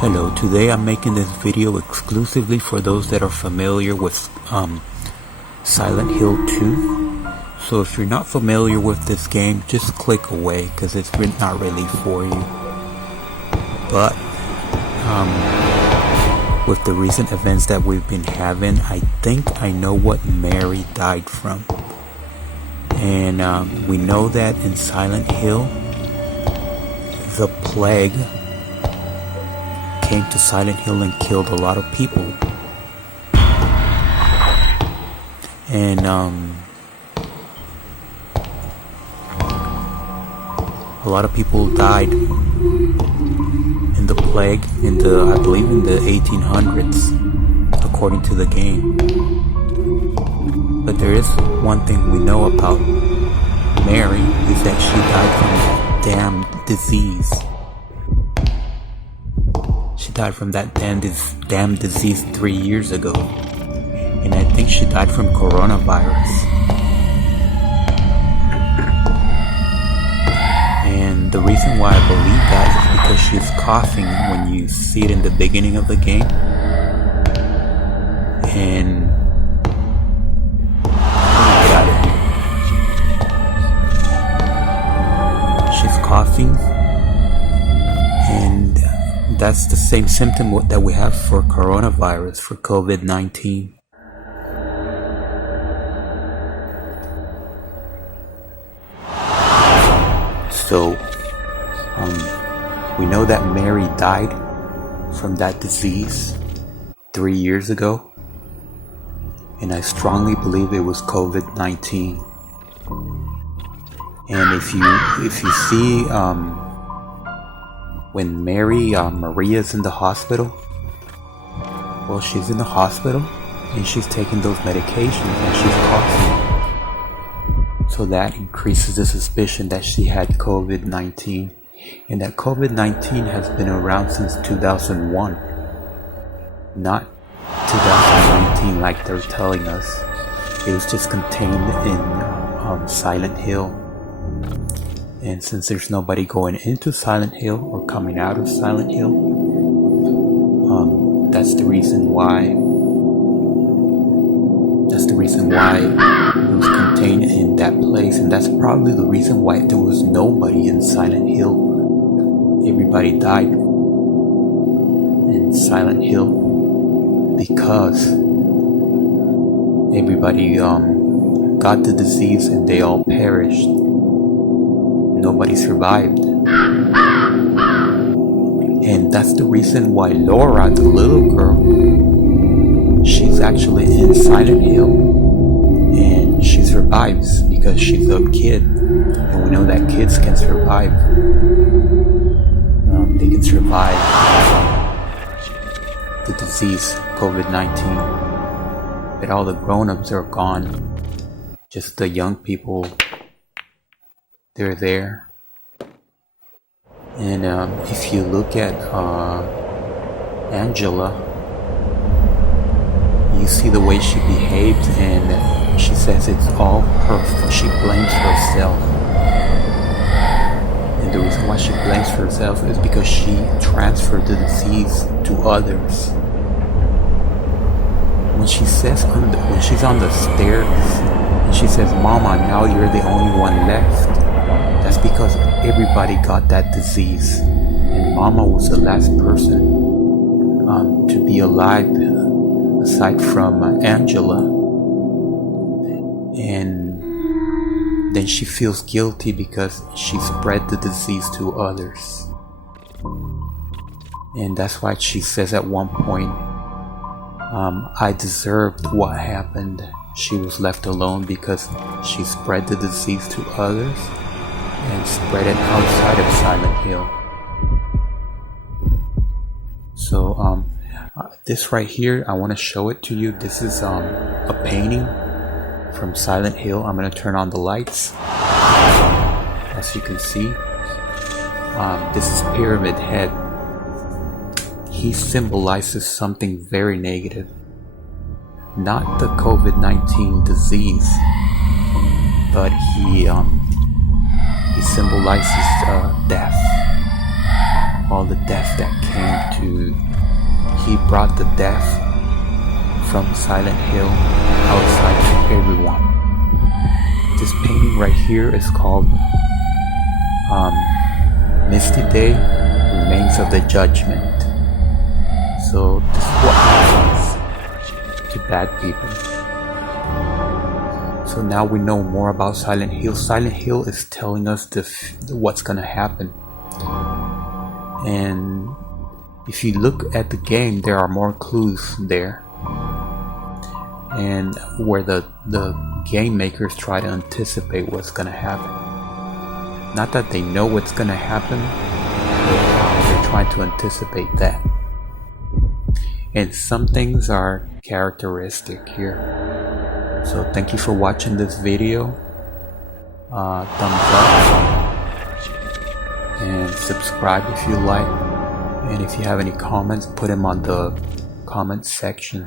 Hello, today I'm making this video exclusively for those that are familiar with Silent Hill 2. So if you're not familiar with this game, just click away because it's not really for you. But with the recent events that we've been having, I think I know what Mary died from. And we know that in Silent Hill, the plague came to Silent Hill and killed a lot of people. And a lot of people died in the plague I believe in the 1800s, according to the game. But there is one thing we know about Mary, is that she died from that damn disease. She died from that damn disease 3 years ago. And I think she died from coronavirus. And the reason why I believe that is because she's coughing when you see it in the beginning of the game. And she's coughing, and that's the same symptom that we have for coronavirus, for COVID-19. So, we know that Mary died from that disease 3 years ago, and I strongly believe it was COVID-19. And if you see when Maria's in the hospital, well, she's in the hospital and she's taking those medications and she's coughing. So that increases the suspicion that she had COVID-19, and that COVID-19 has been around since 2001, not 2019 like they're telling us. It was just contained in Silent Hill. And since there's nobody going into Silent Hill or coming out of Silent Hill, that's the reason why it was contained in that place. And that's probably the reason why there was nobody in Silent Hill. Everybody died in Silent Hill because everybody got the disease and they all perished. Nobody survived. And that's the reason why Laura, the little girl, she's actually in Silent Hill and she survives because she's a kid, and we know that kids can survive. They can survive the disease, COVID-19. But all the grown-ups are gone. Just the young people, they're there. And if you look at Angela, you see the way she behaves, and she says it's all her fault. She blames herself. And the reason why she blames herself is because she transferred the disease to others. When she's on the stairs and she says, "Mama, now you're the only one left," that's because everybody got that disease, and Mama was the last person to be alive aside from Angela. And then she feels guilty because she spread the disease to others. And that's why she says at one point, I deserved what happened. She was left alone because she spread the disease to others and spread it outside of Silent Hill. So this right here, I want to show it to you. This is a painting from Silent Hill. I'm going to turn on the lights. As you can see, this is Pyramid Head. He symbolizes something very negative. Not the COVID-19 disease, but he symbolizes death. all the death that came to. He brought the death from Silent Hill outside to everyone. This painting right here is called Misty Day, Remains of the Judgment. So this is what happens to bad people. So now we know more about Silent Hill. Silent Hill is telling us what's gonna happen. And if you look at the game, there are more clues there. And where the game makers try to anticipate what's gonna happen. Not that they know what's gonna happen, but they're trying to anticipate that. And some things are characteristic here. So thank you for watching this video. Thumbs up and subscribe if you like. And if you have any comments, put them on the comment section.